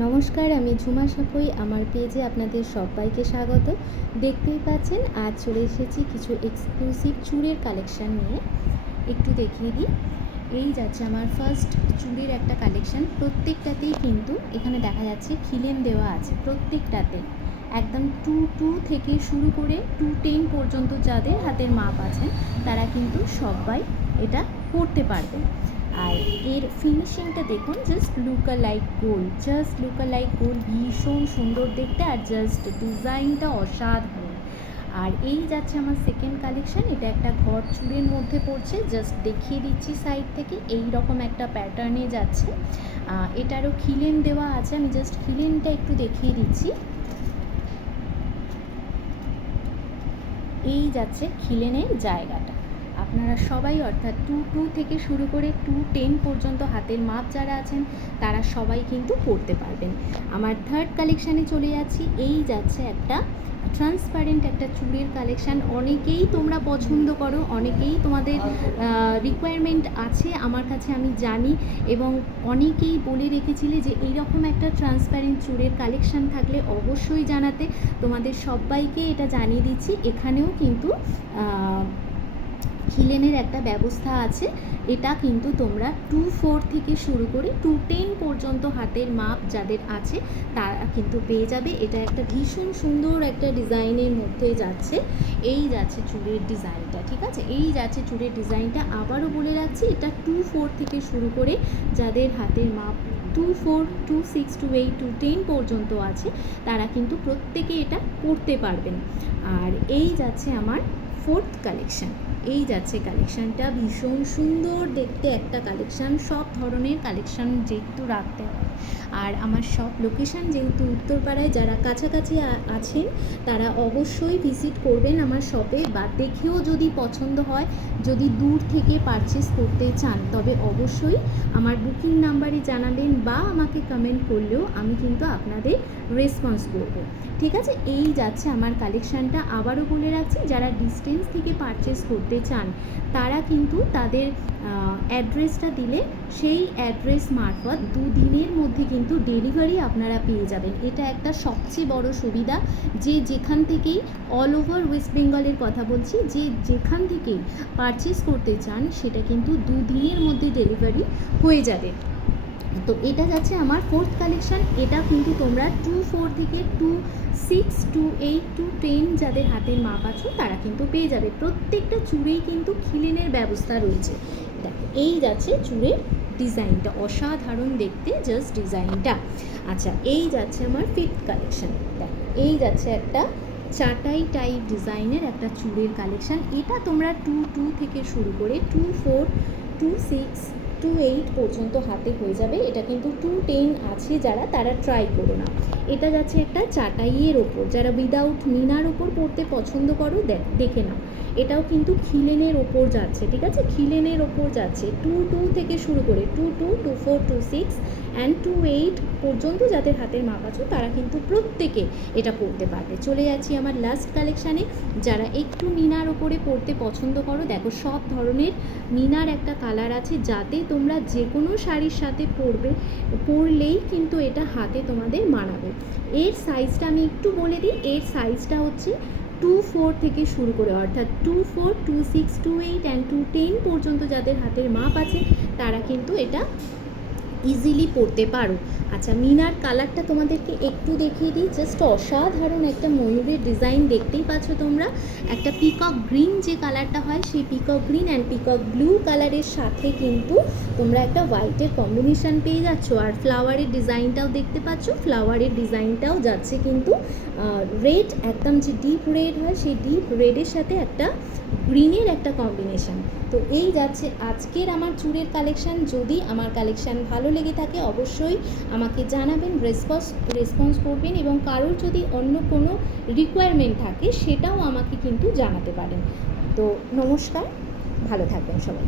নমস্কার, আমি ঝুমা সাফই। আমার পেজে আপনাদের সবাইকে স্বাগত। দেখতেই পাচ্ছেন আজ চলে এসেছি কিছু এক্সক্লুসিভ চুড়ের কালেকশান নিয়ে। একটু দেখিয়ে দিই। এই যাচ্ছে আমার ফার্স্ট চুড়ির একটা কালেকশান। প্রত্যেকটাতেই কিন্তু এখানে দেখা যাচ্ছে খিলেন দেওয়া আছে, প্রত্যেকটাতে একদম 2 থেকে শুরু করে 210 পর্যন্ত যাদের হাতের মাপ আছেন তারা কিন্তু সবাই এটা পরতে পারবেন। আর এর ফিনিশিংটা দেখুন, জাস্ট লুকা লাইক গোল্ড, ভীষণ সুন্দর দেখতে, আর জাস্ট ডিজাইনটা অসাধারণ। আর এই যাচ্ছে আমার সেকেন্ড কালেকশান। এটা একটা ঘর চুড়ের মধ্যে পড়ছে, জাস্ট দেখিয়ে দিচ্ছি সাইড থেকে। এই রকম একটা প্যাটার্নে যাচ্ছে, এটারও খিলেন দেওয়া আছে। আমি জাস্ট খিলেনটা একটু দেখিয়ে দিচ্ছি। এই যাচ্ছে খিলেনের জায়গাটা। আপনারা সবাই অর্থাৎ 2 থেকে শুরু করে 210 পর্যন্ত হাতের মাপ যারা আছেন তারা সবাই কিন্তু পরতে পারবেন। আমার থার্ড কালেকশানে চলে যাচ্ছি। এই যাচ্ছে একটা ট্রান্সপারেন্ট একটা চুড়ির কালেকশান। অনেকেই তোমরা পছন্দ করো, অনেকেই তোমাদের রিকোয়ারমেন্ট আছে আমার কাছে, আমি জানি, এবং অনেকেই বলে রেখেছিলে যে এইরকম একটা ট্রান্সপারেন্ট চুড়ির কালেকশান থাকলে অবশ্যই জানাতে। তোমাদের সবাইকে এটা জানিয়ে দিচ্ছি, এখানেও কিন্তু খিলেনের একটা ব্যবস্থা আছে। এটা কিন্তু তোমরা 24 থেকে শুরু করে 210 পর্যন্ত হাতের মাপ যাদের আছে তারা কিন্তু পেয়ে যাবে। এটা একটা ভীষণ সুন্দর একটা ডিজাইনের মধ্যে যাচ্ছে। এই যাচ্ছে চুড়ের ডিজাইনটা, ঠিক আছে? এই যাচ্ছে চুড়ের ডিজাইনটা। আবারও বলে রাখছি, এটা 24 থেকে শুরু করে যাদের হাতের মাপ 24, 26, 28, 210 পর্যন্ত আছে তারা কিন্তু প্রত্যেকে এটা পরতে পারবেন। আর এই যাচ্ছে আমার ফোর্থ কালেকশান। এই যাচ্ছে কালেকশানটা, ভীষণ সুন্দর দেখতে একটা কালেকশান। সব ধরনের কালেকশান যেহেতু রাখতে হয়, আর আমার সব লোকেশান যেহেতু উত্তরপাড়ায়, যারা কাছাকাছি আছেন তারা অবশ্যই ভিজিট করবেন আমার শপে, বা দেখেও যদি পছন্দ হয়, যদি দূর থেকে পারচেস করতে চান তবে অবশ্যই আমার বুকিং নাম্বারে জানাবেন বা আমাকে কমেন্ট করলেও আমি কিন্তু আপনাদের রেসপন্স করব, ঠিক আছে? এই যাচ্ছে আমার কালেকশানটা। আবারও বলে রাখছি, যারা ডিস্টেন্স থেকে পারচেস করতে চান তারা কিন্তু তাদের অ্যাড্রেসটা দিলে সেই অ্যাড্রেস মারফত 2 দিনের মধ্যে কিন্তু ডেলিভারি আপনারা পেয়ে যাবেন। এটা একটা সবচেয়ে বড় সুবিধা, যে যেখান থেকেই, অল ওভার ওয়েস্ট বেঙ্গলের কথা বলছি, যে যেখান থেকেই পারচেস করতে চান সেটা কিন্তু 2 দিনের মধ্যে ডেলিভারি হয়ে যাবে। তো এটা যাচ্ছে আমার ফোর্থ কালেকশান। এটা কিন্তু তোমরা 24 থেকে 26, 28, 210 যাদের হাতের মাপ আছে তারা কিন্তু পেয়ে যাবে। প্রত্যেকটা চুড়েই কিন্তু খিলেনের ব্যবস্থা রয়েছে। দেখো, এই যাচ্ছে চুড়ের ডিজাইনটা, অসাধারণ দেখতে জাস্ট ডিজাইনটা। আচ্ছা, এই যাচ্ছে আমার ফিফথ কালেকশান। দেখো, এই যাচ্ছে একটা চাটাই টাইপ ডিজাইনের একটা চুড়ের কালেকশান। এটা তোমরা 22 থেকে শুরু করে 24, 26, 28 পর্যন্ত হাতে হয়ে যাবে। এটা কিন্তু 210 আছে যারা, তারা ট্রাই করো না। এটা যাচ্ছে একটা চাটাইয়ের ওপর, যারা উইদাউট মিনার ওপর পড়তে পছন্দ করো দেখে নাও। এটাও কিন্তু খিলেনের ওপর যাচ্ছে, ঠিক আছে? খিলেনের ওপর যাচ্ছে। 22 থেকে শুরু করে 22, 24, 26 অ্যান্ড 28 পর্যন্ত যাদের হাতের মাপ আছে তারা কিন্তু প্রত্যেকে এটা পরতে পারবে। চলে যাচ্ছি আমার লাস্ট কালেকশানে। যারা একটু মিনার ওপরে পরতে পছন্দ করো, দেখো সব ধরনের মিনার একটা কালার আছে, যাতে তোমরা যে কোনো শাড়ির সাথে পরলেই কিন্তু এটা হাতে তোমাদের মানাবে। এর সাইজটা আমি একটু বলে দিই। এর সাইজটা হচ্ছে 24 থেকে শুরু করে, অর্থাৎ 24, 26, 28 অ্যান্ড 210 পর্যন্ত যাদের হাতের মাপ আছে তারা কিন্তু এটা ইজিলি পরতে পারো। আচ্ছা, মিনার কালারটা তোমাদেরকে একটু দেখিয়ে দিই। জাস্ট অসাধারণ একটা ময়ূরের ডিজাইন দেখতেই পাচ্ছ তোমরা। একটা পিকক গ্রিন যে কালারটা হয়, সেই peacock green and peacock blue কালারের সাথে কিন্তু তোমরা একটা হোয়াইটের কম্বিনেশান পেয়ে যাচ্ছ। আর ফ্লাওয়ারের ডিজাইনটাও দেখতে পাচ্ছ। ফ্লাওয়ারের ডিজাইনটাও যাচ্ছে কিন্তু রেড, একদম যে ডিপ রেড হয় সেই ডিপ রেডের সাথে একটা গ্রিনের একটা কম্বিনেশান। তো এই যাচ্ছে আজকের আমার চুড়ের কালেকশান। যদি আমার কালেকশান ভালো লেগে থাকে অবশ্যই আমাকে জানাবেন, রেসপন্স করবেন, এবং কারোর যদি অন্য কোনো রিকোয়ারমেন্ট থাকে সেটাও আমাকে কিন্তু জানাতে পারেন। তো নমস্কার, ভালো থাকবেন সবাই।